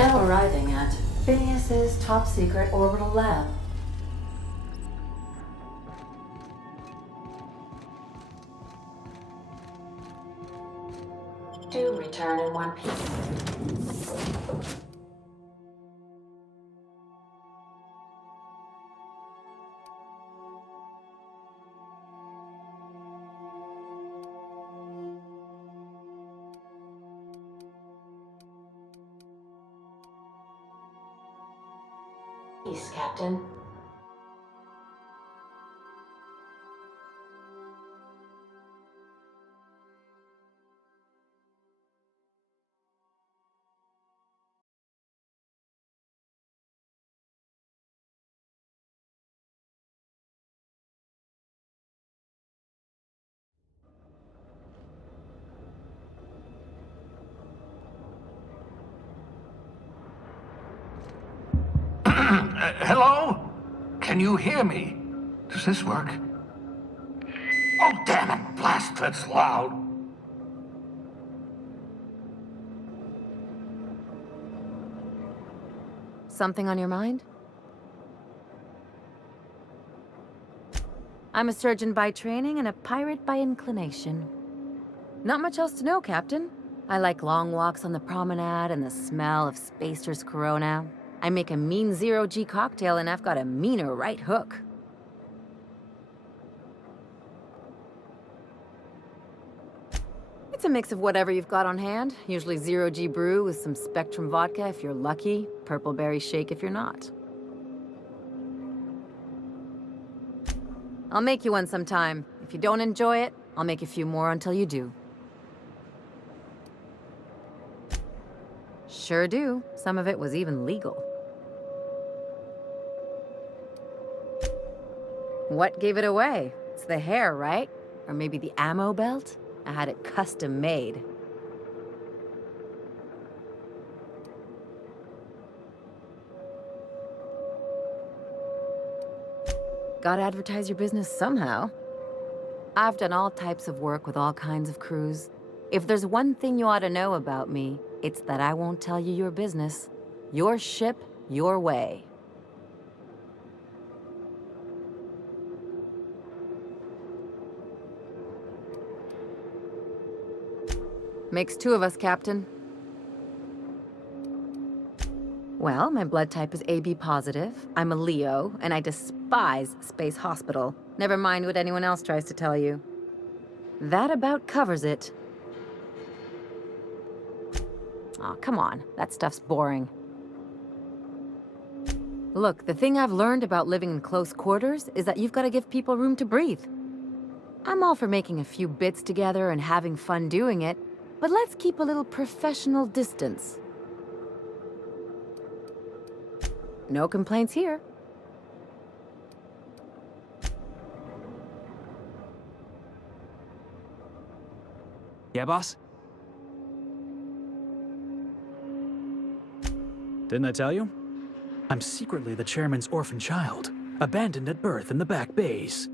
now arriving at Phineas's top-secret orbital lab. Do return in one piece. Peace, Captain. Hello? Can you hear me? Does this work? Oh, damn it! Blast, that's loud. Something on your mind? I'm a surgeon by training and a pirate by inclination. Not much else to know, Captain. I like long walks on the promenade and the smell of Spacer's Corona. I make a mean zero-G cocktail and I've got a meaner right hook. It's a mix of whatever you've got on hand. Usually zero-G brew with some Spectrum vodka if you're lucky, purple berry shake if you're not. I'll make you one sometime. If you don't enjoy it, I'll make a few more until you do. Sure do. Some of it was even legal. What gave it away? It's the hair, right? Or maybe the ammo belt? I had it custom made. Gotta advertise your business somehow. I've done all types of work with all kinds of crews. If there's one thing you ought to know about me, it's that I won't tell you your business. Your ship, your way. Makes two of us, Captain. Well, my blood type is AB positive. I'm a Leo, and I despise Space Hospital. Never mind what anyone else tries to tell you. That about covers it. Aw, come on. That stuff's boring. Look, the thing I've learned about living in close quarters is that you've got to give people room to breathe. I'm all for making a few bits together and having fun doing it, but let's keep a little professional distance. No complaints here. Yeah, boss? Didn't I tell you? I'm secretly the chairman's orphan child, abandoned at birth in the back bays.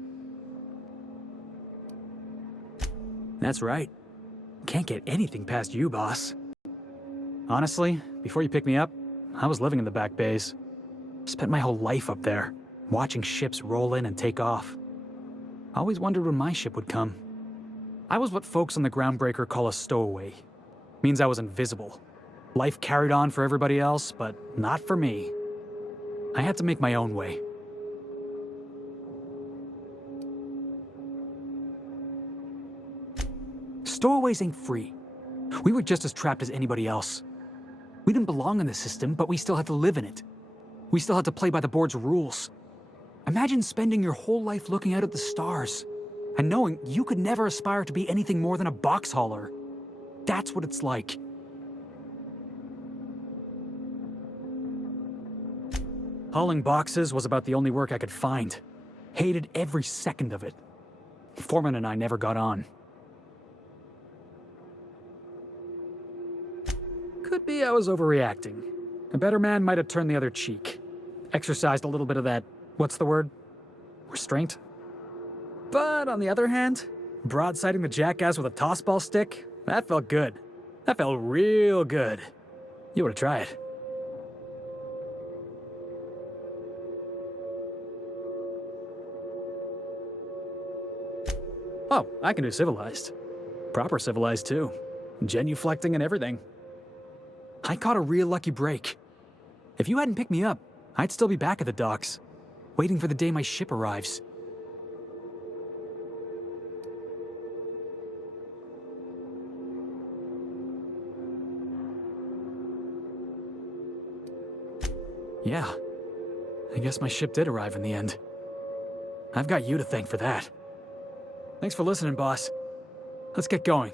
That's right. Can't get anything past you, boss. Honestly, before you picked me up, I was living in the back bays. Spent my whole life up there, watching ships roll in and take off. Always wondered when my ship would come. I was what folks on the Groundbreaker call a stowaway. Means I was invisible. Life carried on for everybody else, but not for me. I had to make my own way. Stowaways ain't free. We were just as trapped as anybody else. We didn't belong in the system, but we still had to live in it. We still had to play by the board's rules. Imagine spending your whole life looking out at the stars, and knowing you could never aspire to be anything more than a box hauler. That's what it's like. Hauling boxes was about the only work I could find. Hated every second of it. Foreman and I never got on. Could be I was overreacting. A better man might have turned the other cheek. Exercised a little bit of that, what's the word? Restraint? But on the other hand, broadsiding the jackass with a tossball stick, that felt good. That felt real good. You ought to try it. Oh, I can do civilized. Proper civilized, too. Genuflecting and everything. I caught a real lucky break. If you hadn't picked me up, I'd still be back at the docks, waiting for the day my ship arrives. Yeah, I guess my ship did arrive in the end. I've got you to thank for that. Thanks for listening, boss. Let's get going.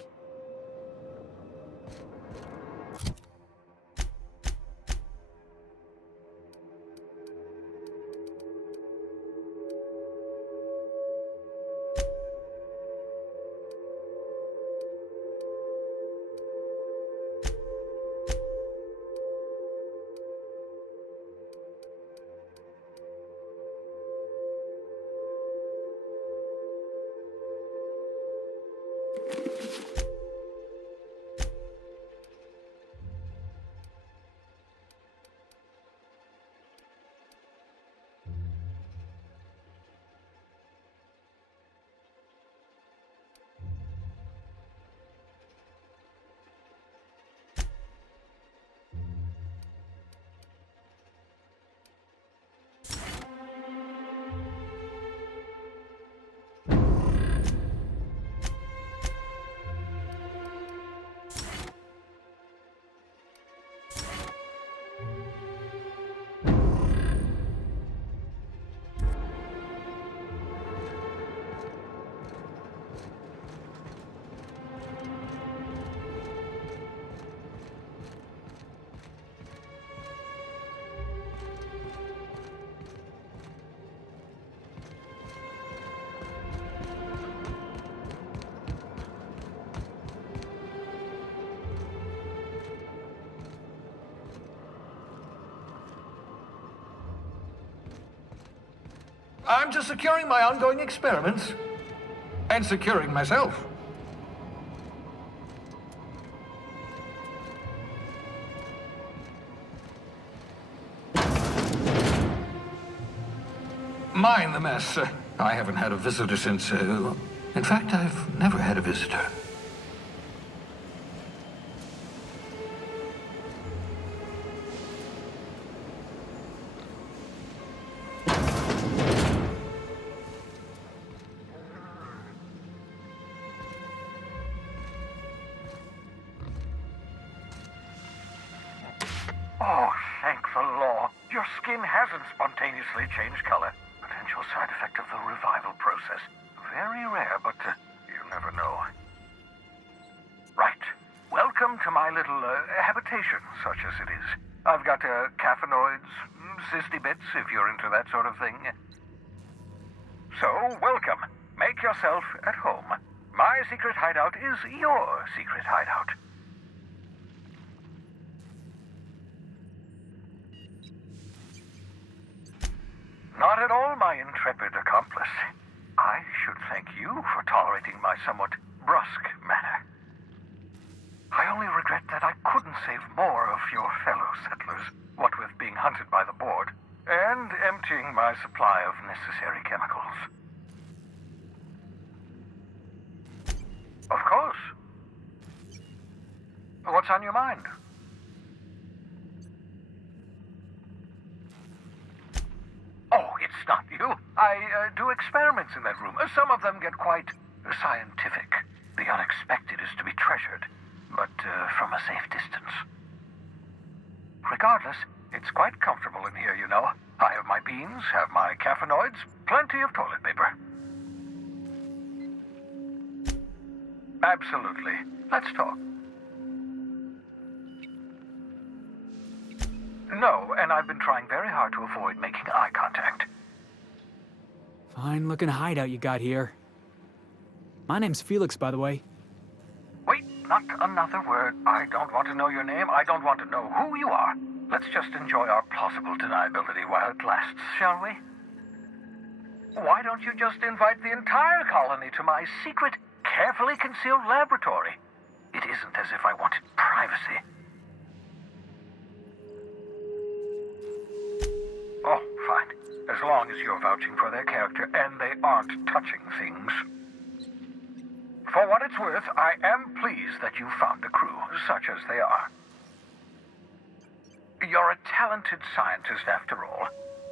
I'm just securing my ongoing experiments. And securing myself. Mind the mess. I haven't had a visitor since... in fact, I've never had a visitor. Oh, thank the law. Your skin hasn't spontaneously changed color. Potential side effect of the revival process. Very rare, but you never know. Right. Welcome to my little habitation, such as it is. I've got caffeinoids, cysty bits, if you're into that sort of thing. So, welcome. Make yourself at home. My secret hideout is your secret hideout. Not at all, my intrepid accomplice. I should thank you for tolerating my somewhat brusque manner. I only regret that I couldn't save more of your fellow settlers, what with being hunted by the board, and emptying my supply of necessary chemicals. Of course. What's on your mind? Oh, it's not you. I do experiments in that room. Some of them get quite scientific. The unexpected is to be treasured, but from a safe distance. Regardless, it's quite comfortable in here, you know. I have my beans, have my caffeinoids, plenty of toilet paper. Absolutely. Let's talk. No, and I've been trying very hard to avoid making eye contact. Fine looking hideout you got here. My name's Felix, by the way. Wait, not another word. I don't want to know your name. I don't want to know who you are. Let's just enjoy our plausible deniability while it lasts, shall we? Why don't you just invite the entire colony to my secret, carefully concealed laboratory? It isn't as if I wanted privacy. Oh, fine. As long as you're vouching for their character and they aren't touching things. For what it's worth, I am pleased that you found a crew, such as they are. You're a talented scientist, after all.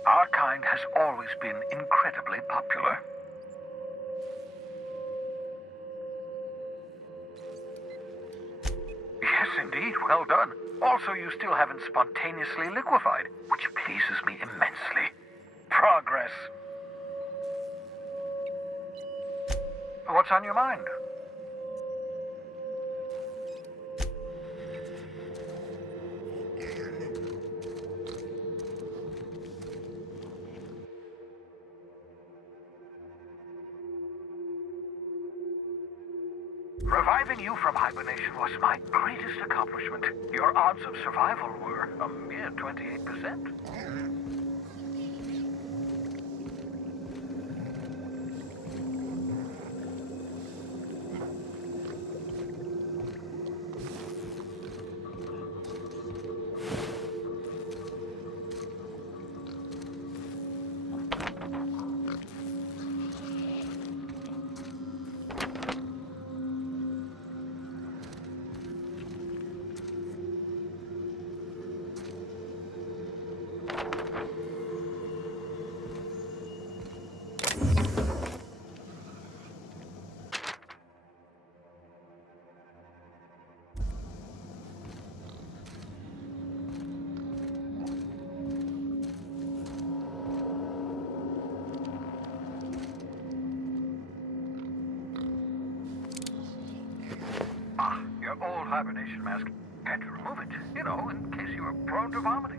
Our kind has always been incredibly popular. Yes, indeed. Well done. Also, you still haven't spontaneously liquefied, which pleases me immensely. Progress. What's on your mind? Reviving you from hibernation was my greatest accomplishment. Your odds of survival were a mere 28%. Your old hibernation mask. Had to remove it, in case you were prone to vomiting.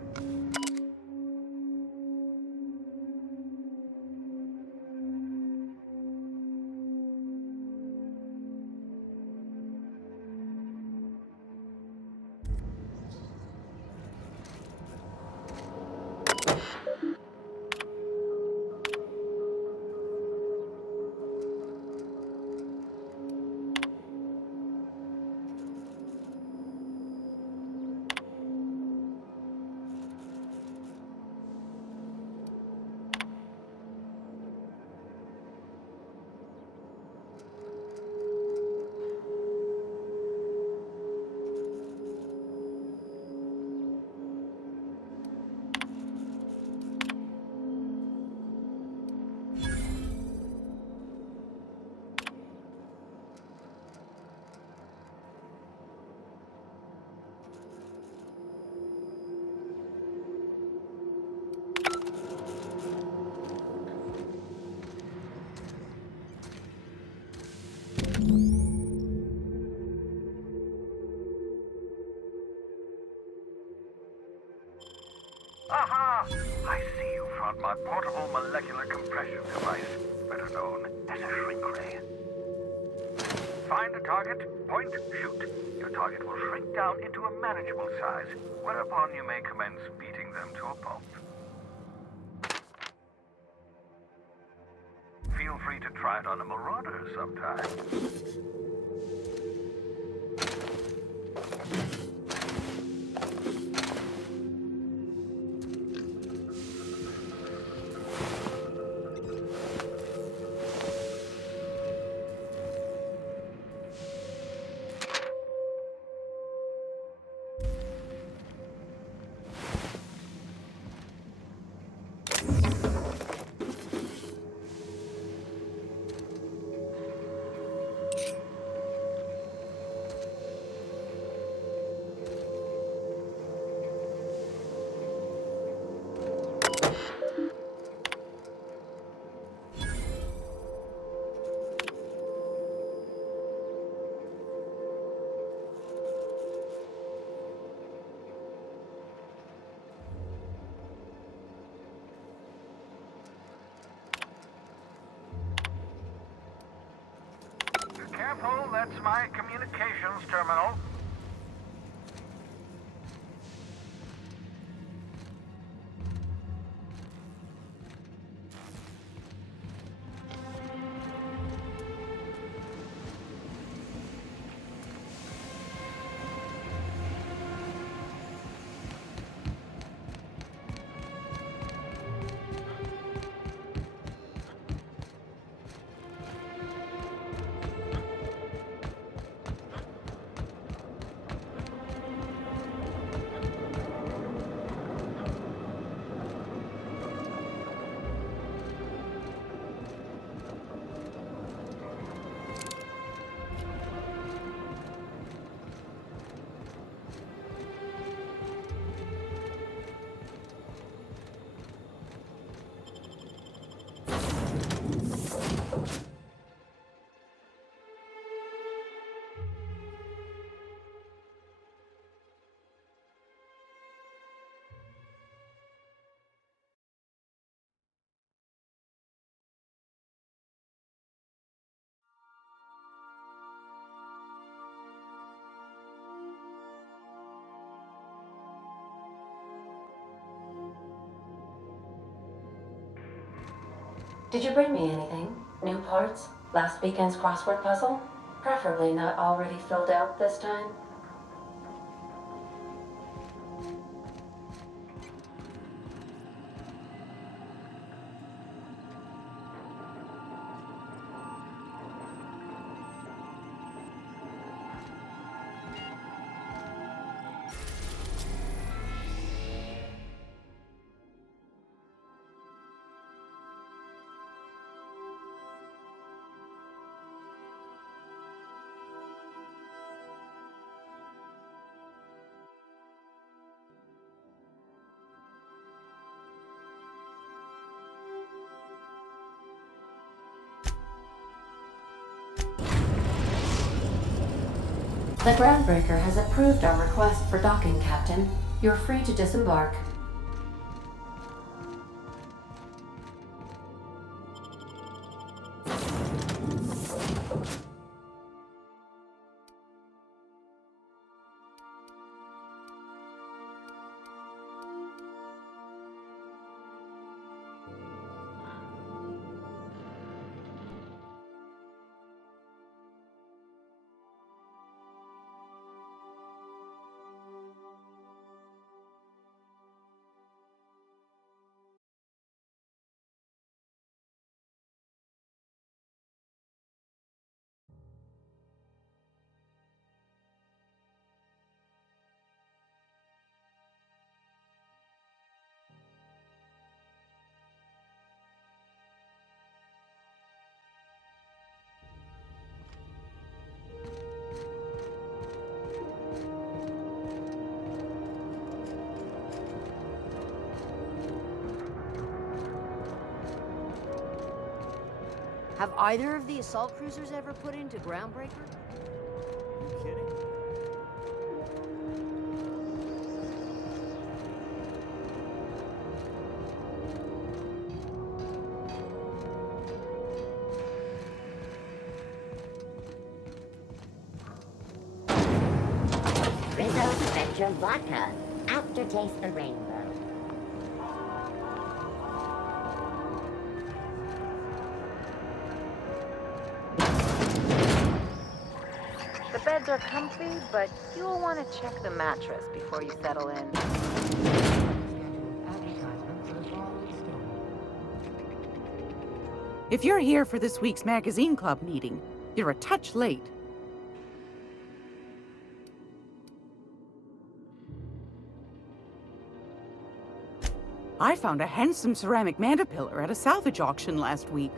Aha! I see you found my portable molecular compression device, better known as a shrink ray. Find a target, point, shoot. Your target will shrink down into a manageable size, whereupon you may commence beating them to a pulp. Feel free to try it on a marauder sometime. Careful, that's my communications terminal. Did you bring me anything? New parts? Last weekend's crossword puzzle? Preferably not already filled out this time. The Groundbreaker has approved our request for docking, Captain. You're free to disembark. Have either of the assault cruisers ever put into Groundbreaker? You kidding? Rizzo's Adventure Vodka. Aftertaste the rainbow. The beds are comfy, but you'll want to check the mattress before you settle in. If you're here for this week's magazine club meeting, you're a touch late. I found a handsome ceramic mandapillar at a salvage auction last week.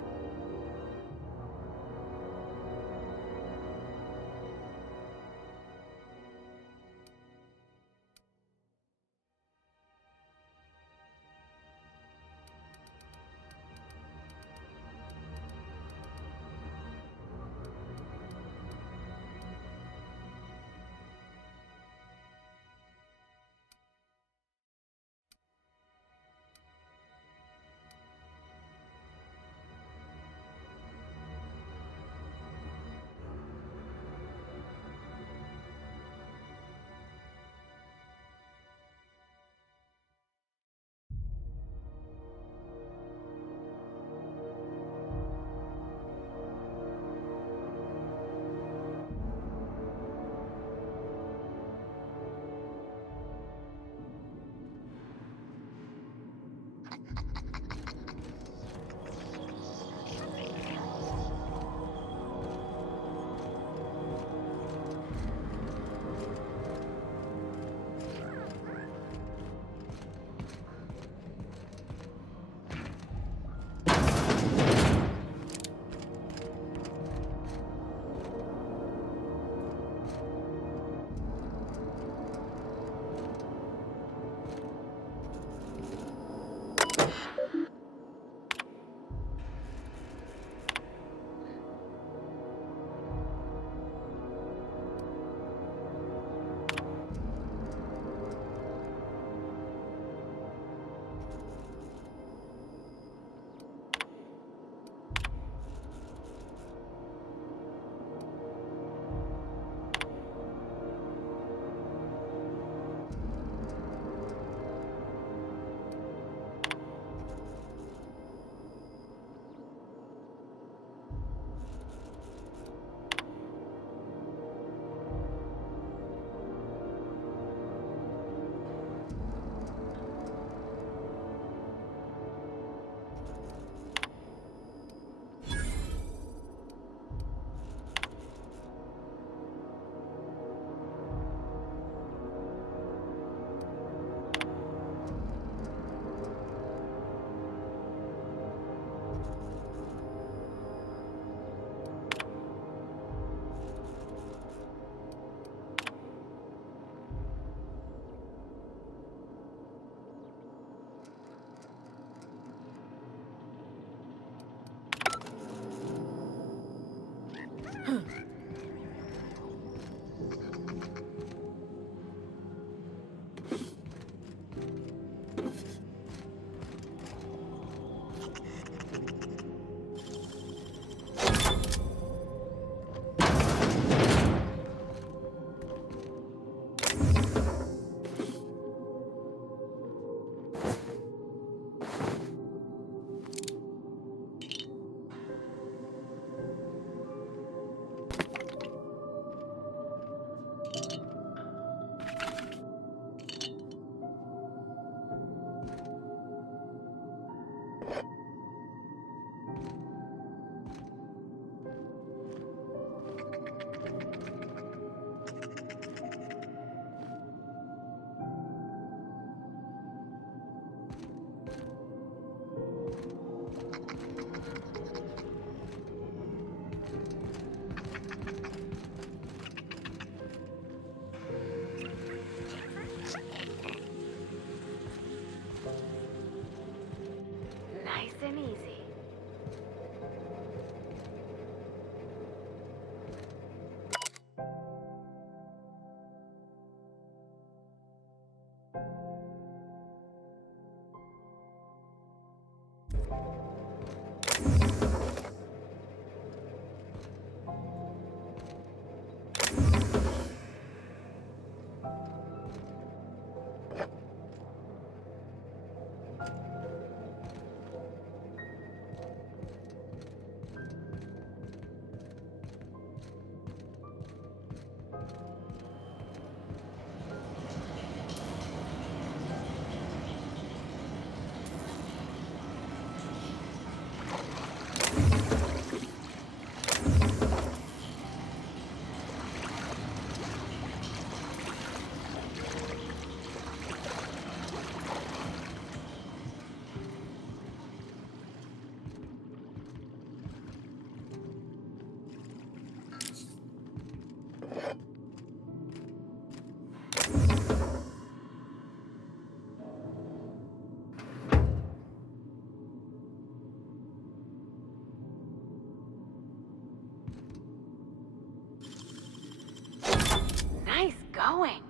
going?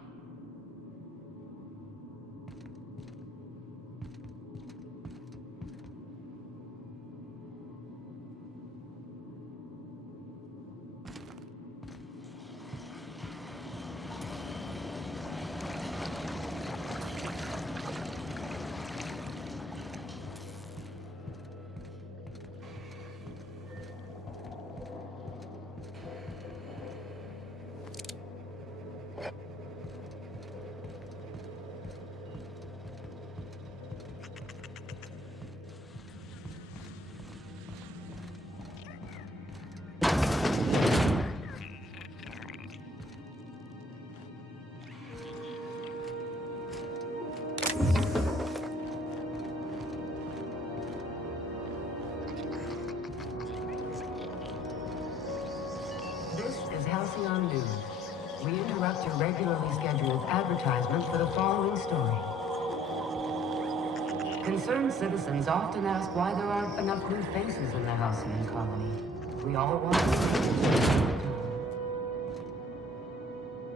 This is Halcyon News. We interrupt your regularly scheduled advertisement for the following story. Concerned citizens often ask why there aren't enough new faces in the Halcyon colony. We all want to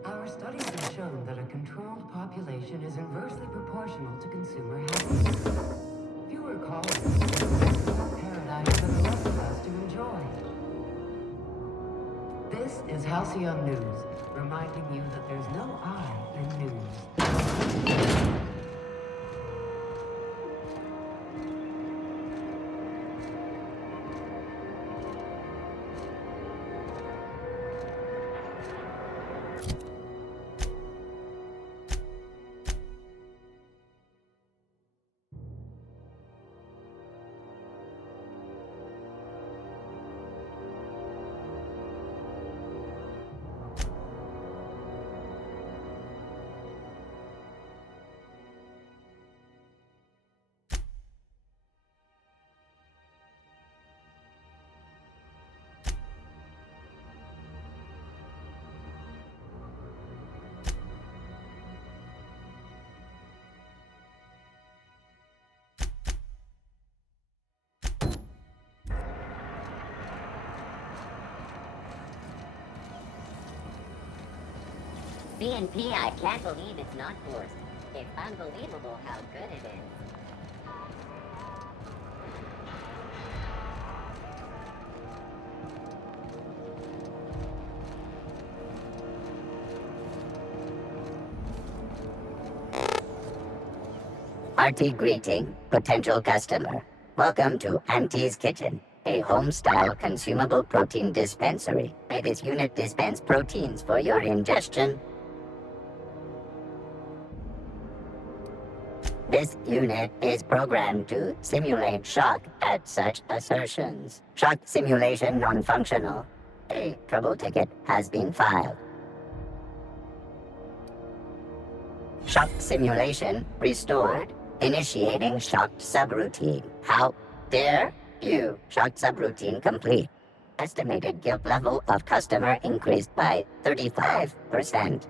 Our studies have shown that a controlled population is inversely proportional to consumer happiness. Fewer colonists, paradise for the rest of us to enjoy. This is Halcyon News, reminding you that there's no I in news. B&P, I can't believe it's not forced. It's unbelievable how good it is. Hearty greeting, potential customer. Welcome to Auntie's Kitchen, a home-style consumable protein dispensary. May this unit dispense proteins for your ingestion. This unit is programmed to simulate shock at such assertions. Shock simulation non-functional. A trouble ticket has been filed. Shock simulation restored. Initiating shocked subroutine. How dare you? Shocked subroutine complete. Estimated guilt level of customer increased by 35%.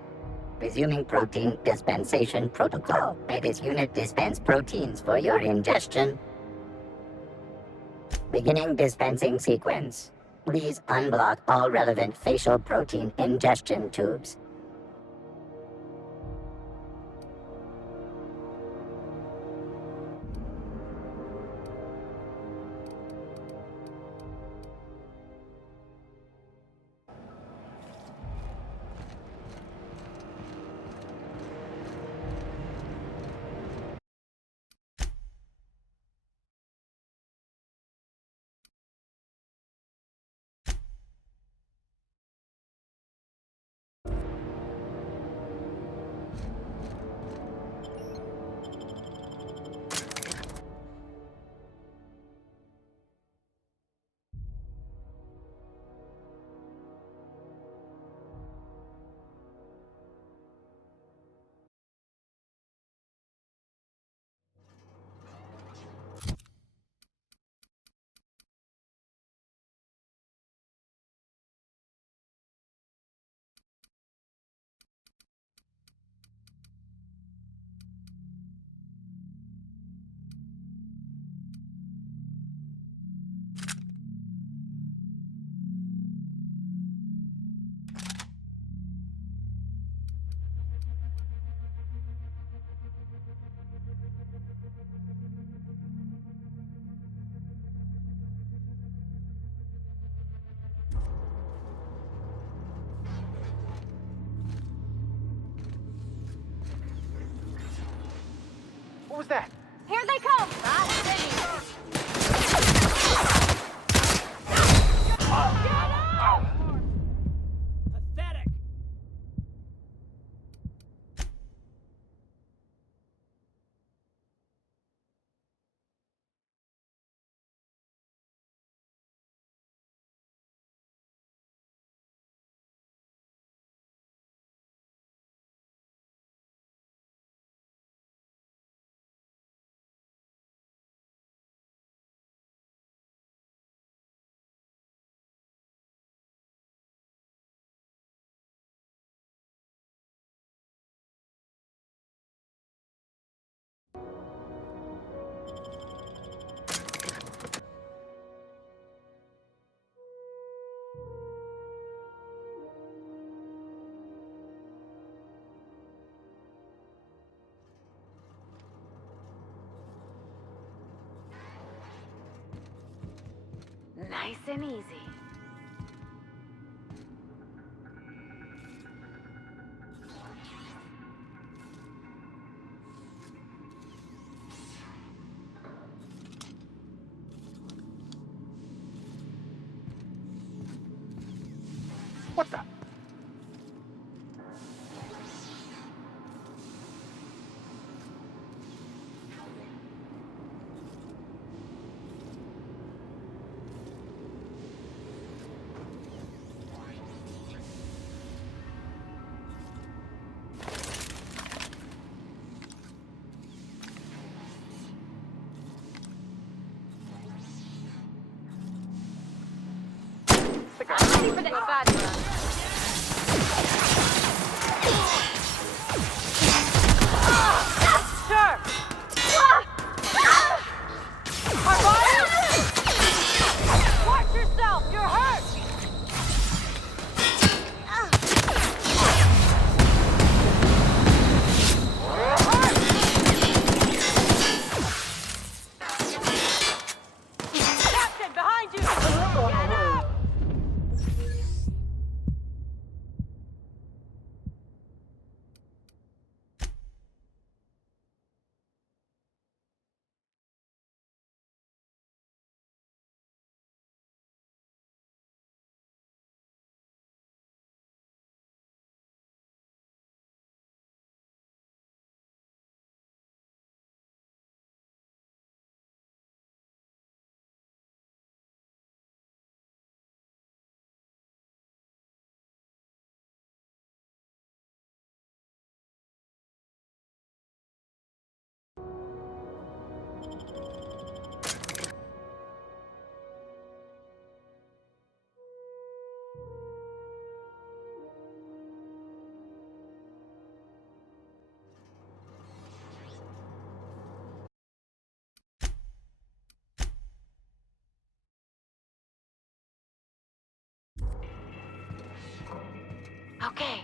Resuming protein dispensation protocol. May this unit dispense proteins for your ingestion. Beginning dispensing sequence. Please unblock all relevant facial protein ingestion tubes. was that? Here they come! Fast Pathetic! nice and easy. What the? I'm ready for the bad one. Sure. Watch yourself, you're hurt! Captain, behind you! Get out! Okay.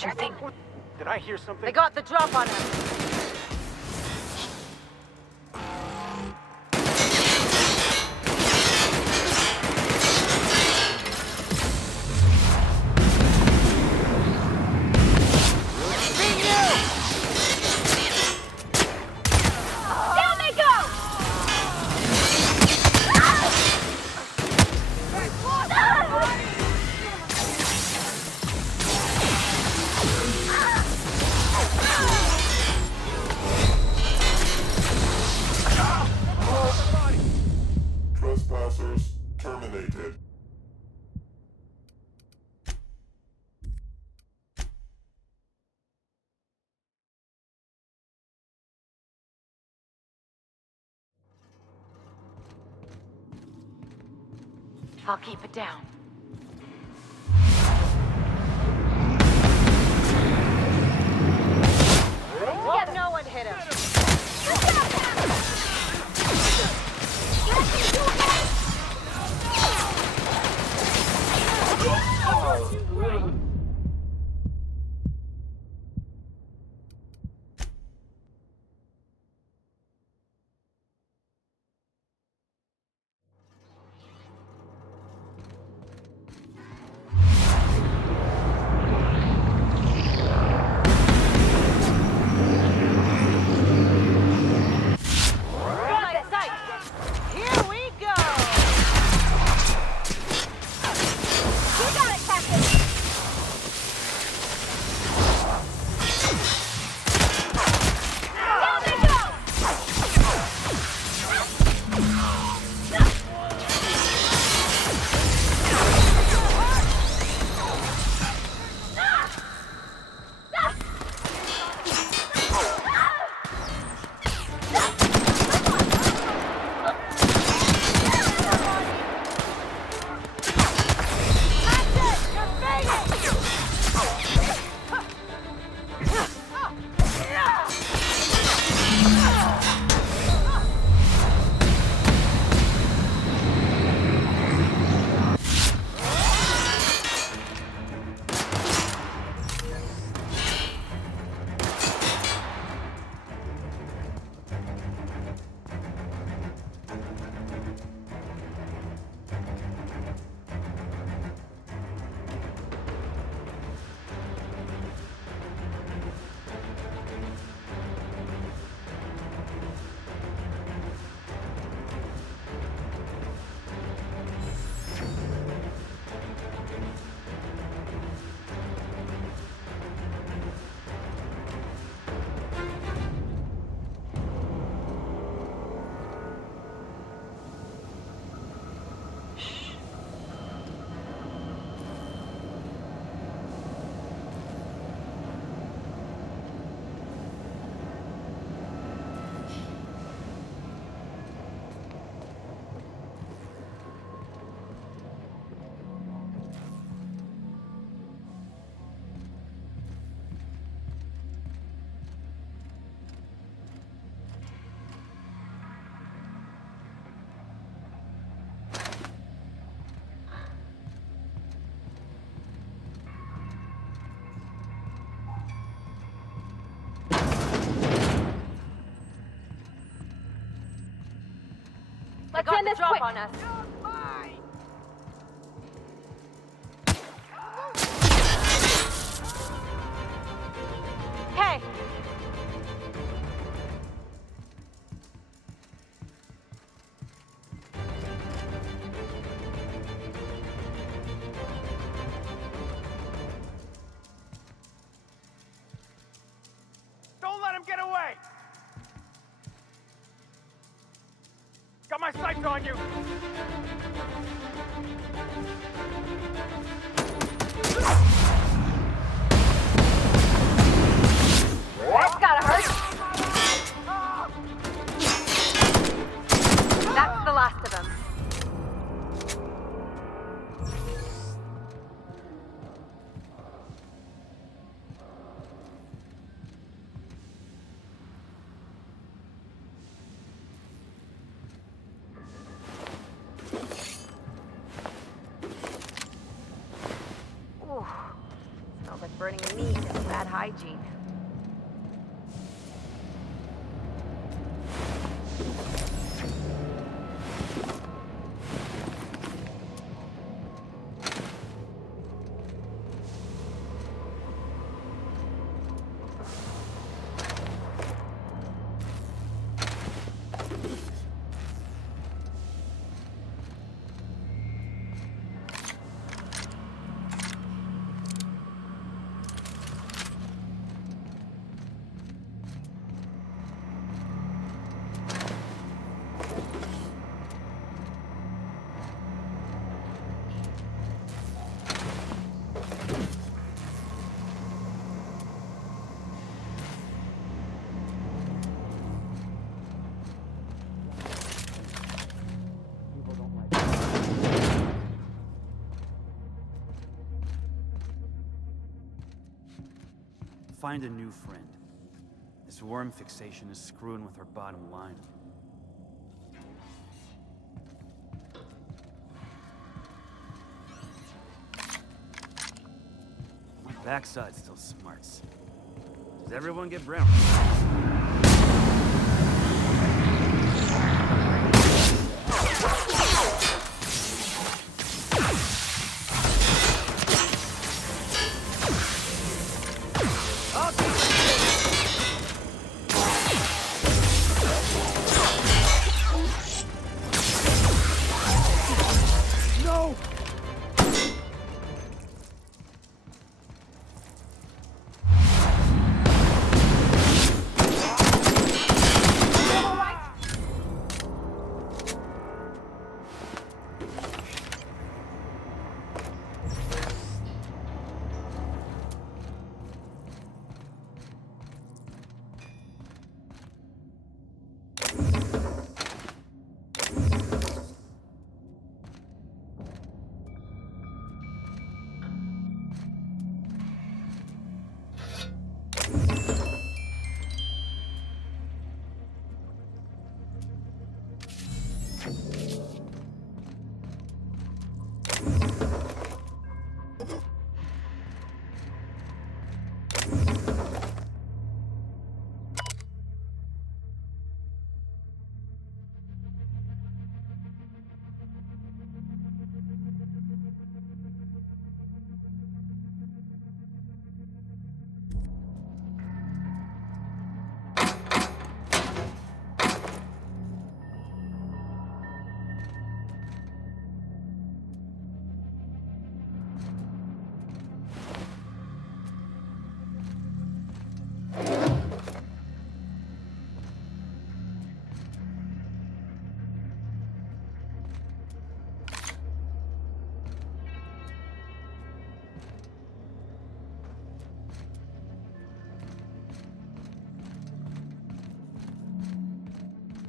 Sure thing. Did I hear something? They got the drop on him. Trespassers terminated. I'll keep it down. Yet no one hit him. They got the drop on us. Hey! Don't let him get away! Got my sights on you! That's gotta hurt. That's the last of them. Ooh, smells like burning meat. bad hygiene. Find a new friend. This worm fixation is screwing with our bottom line. My backside still smarts. Does everyone get brown?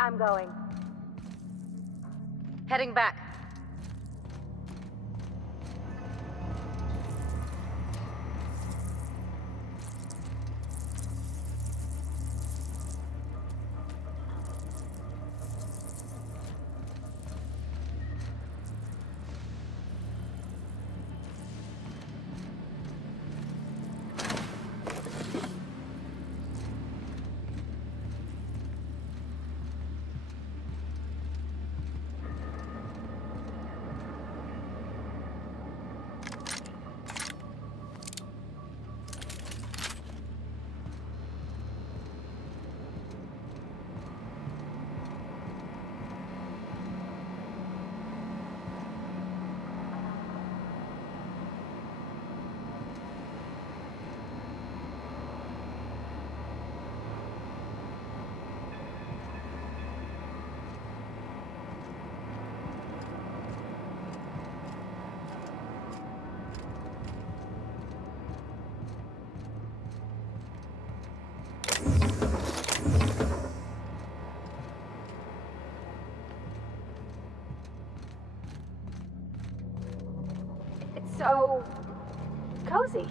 I'm going. Heading back. So cozy.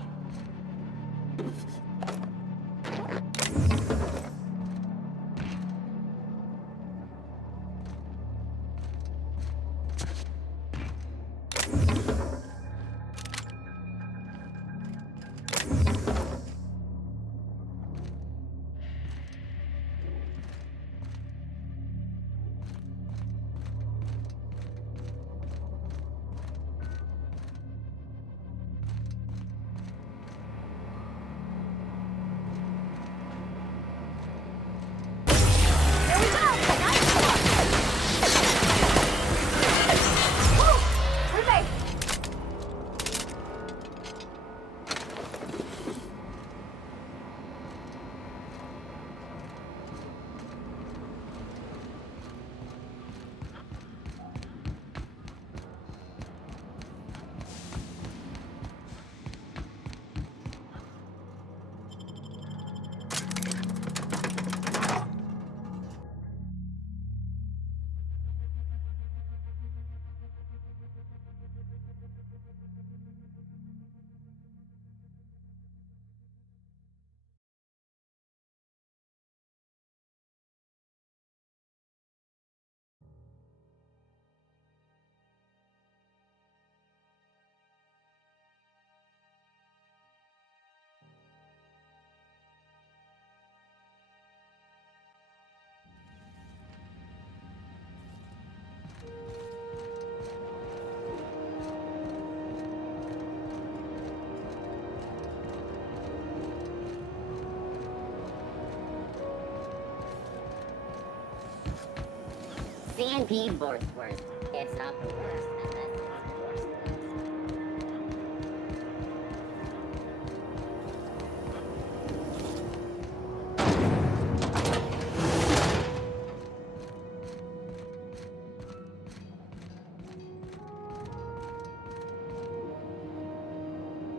can't be both worse. It's not the worst unless it's the worst.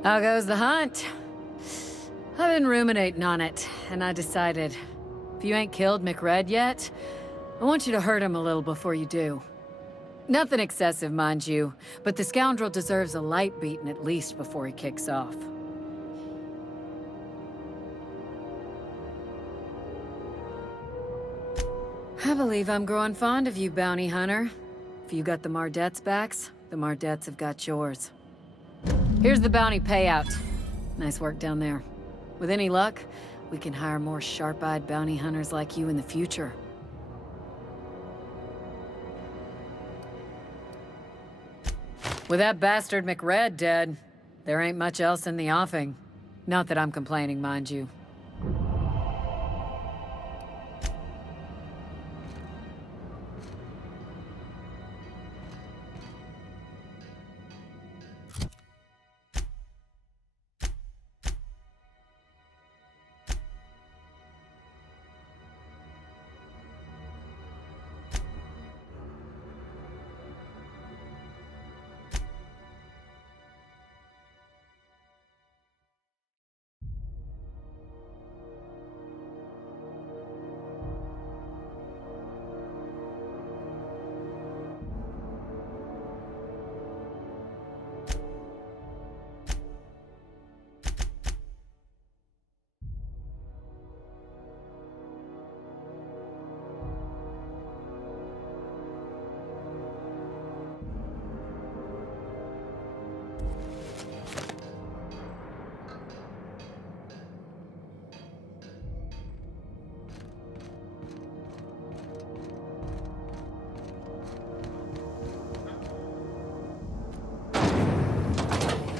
How goes the hunt? I've been ruminating on it, and I decided, if you ain't killed McRed yet, I want you to hurt him a little before you do. Nothing excessive, mind you, but the scoundrel deserves a light beating at least before he kicks off. I believe I'm growing fond of you, bounty hunter. If you got the Mardets' backs, the Mardets have got yours. Here's the bounty payout. Nice work down there. With any luck, we can hire more sharp-eyed bounty hunters like you in the future. With that bastard McRed dead, there ain't much else in the offing. Not that I'm complaining, mind you.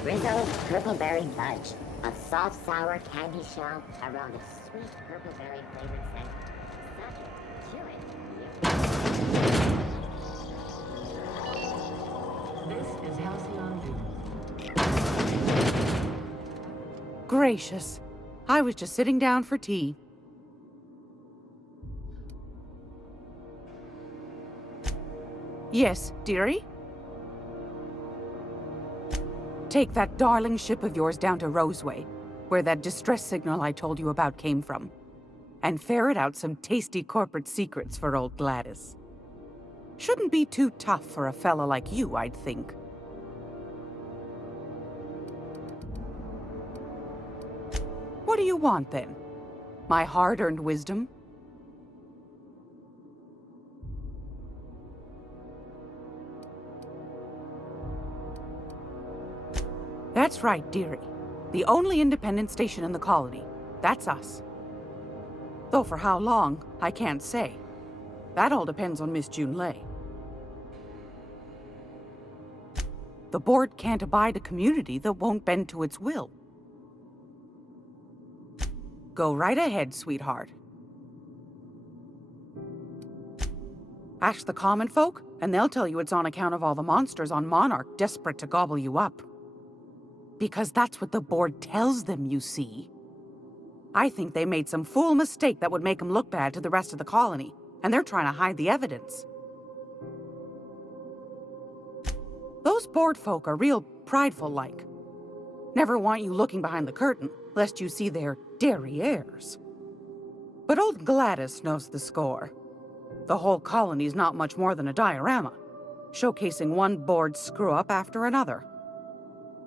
Rizzo's Purple-Berry Fudge. A soft, sour candy shell around a sweet purple-berry flavored center. This is Halcyon View. Gracious. I was just sitting down for tea. Yes, dearie? Take that darling ship of yours down to Roseway, where that distress signal I told you about came from, and ferret out some tasty corporate secrets for old Gladys. Shouldn't be too tough for a fella like you, I'd think. What do you want, then? My hard-earned wisdom? That's right, dearie. The only independent station in the colony. That's us. Though for how long, I can't say. That all depends on Miss Junlei. The board can't abide a community that won't bend to its will. Go right ahead, sweetheart. Ask the common folk, and they'll tell you it's on account of all the monsters on Monarch desperate to gobble you up. Because that's what the board tells them, you see. I think they made some fool mistake that would make them look bad to the rest of the colony, and they're trying to hide the evidence. Those board folk are real prideful-like. Never want you looking behind the curtain, lest you see their derrieres. But old Gladys knows the score. The whole colony's not much more than a diorama, showcasing one board screw-up after another.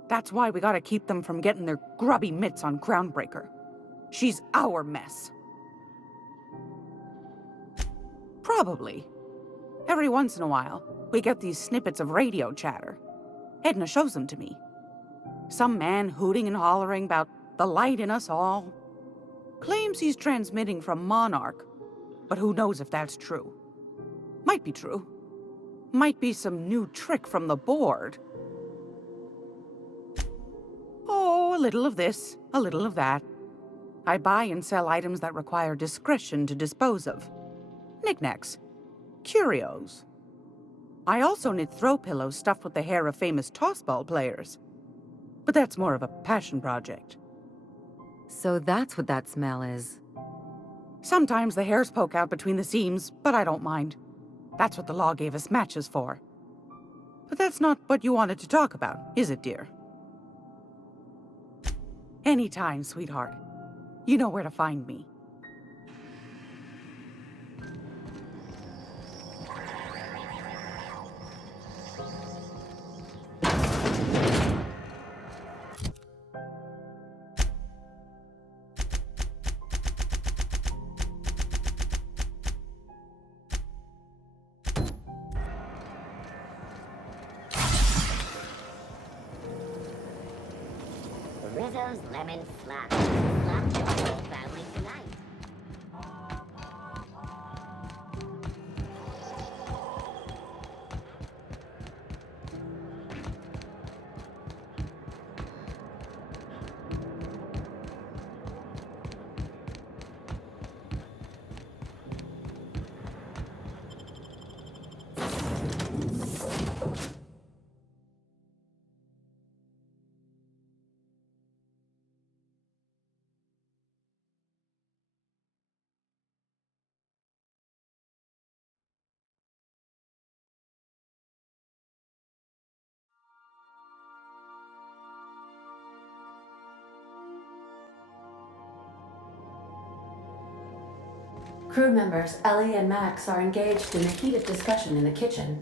That's why we gotta keep them from getting their grubby mitts on Groundbreaker. She's our mess. Probably. Every once in a while, we get these snippets of radio chatter. Edna shows them to me. Some man hooting and hollering about the light in us all. Claims he's transmitting from Monarch, but who knows if that's true. Might be true. Might be some new trick from the board. Oh, a little of this, a little of that. I buy and sell items that require discretion to dispose of. Knickknacks. Curios. I also knit throw pillows stuffed with the hair of famous tossball players. But that's more of a passion project. So that's what that smell is. Sometimes the hairs poke out between the seams, but I don't mind. That's what the law gave us matches for. But that's not what you wanted to talk about, is it, dear? Anytime, sweetheart. You know where to find me. Rizzo's Lemon Slap. Slap your whole family tonight. Crew members Ellie and Max are engaged in a heated discussion in the kitchen.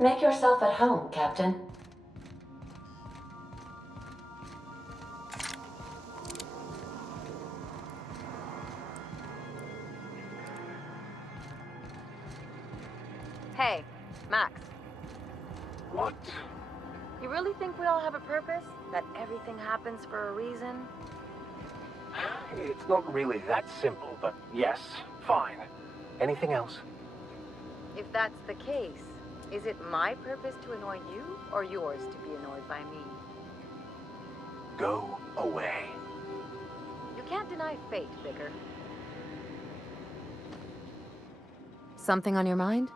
Make yourself at home, Captain. Hey, Max. What? You really think we all have a purpose? That everything happens for a reason? It's not really that simple, but yes, fine. Anything else? If that's the case, is it my purpose to annoy you, or yours to be annoyed by me? Go away. You can't deny fate, Vicar. Something on your mind?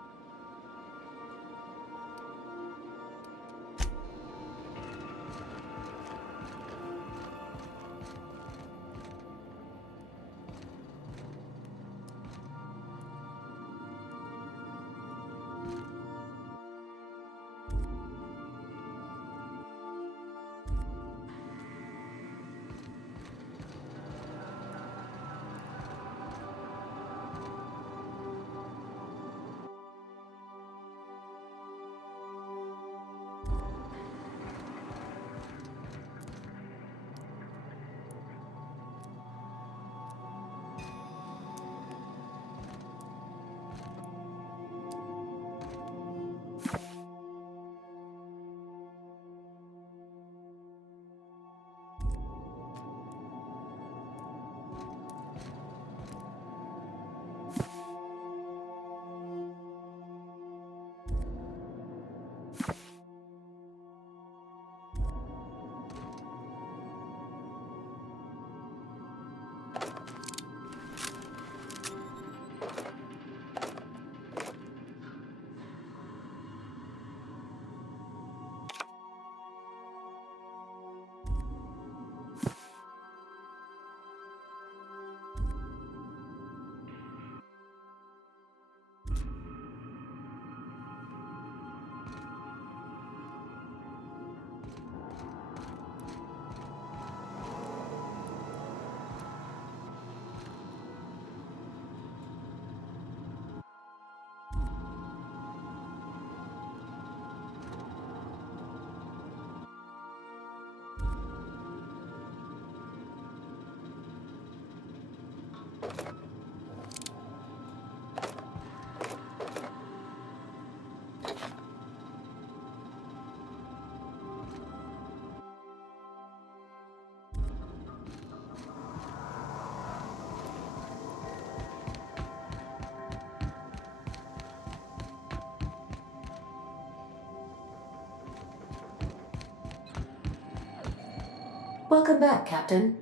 Welcome back, Captain.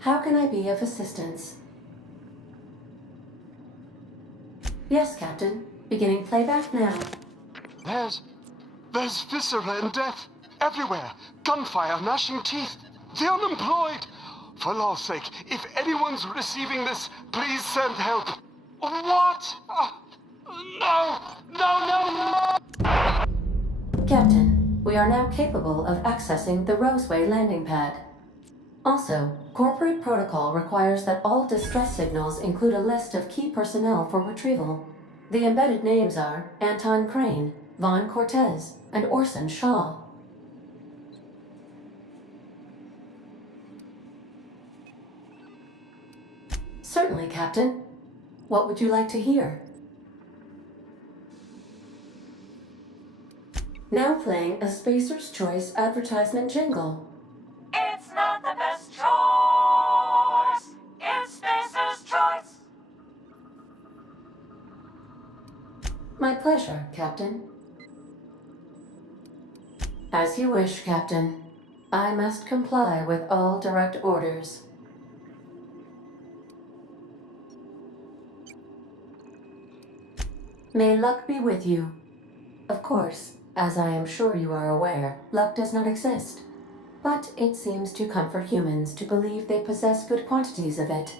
How can I be of assistance? Yes, Captain. Beginning playback now. There's viscera and death everywhere. Gunfire, gnashing teeth. The unemployed. For law's sake, if anyone's receiving this, please send help. What? No! No, no, no! Captain, we are now capable of accessing the Roseway landing pad. Also, corporate protocol requires that all distress signals include a list of key personnel for retrieval. The embedded names are Anton Crane, Vaughn Cortez, and Orson Shaw. Certainly, Captain. What would you like to hear? Now playing a Spacer's Choice advertisement jingle. It's not the best choice. It's Spacer's Choice. My pleasure, Captain. As you wish, Captain. I must comply with all direct orders. May luck be with you. Of course, as I am sure you are aware, luck does not exist. But it seems to comfort humans to believe they possess good quantities of it.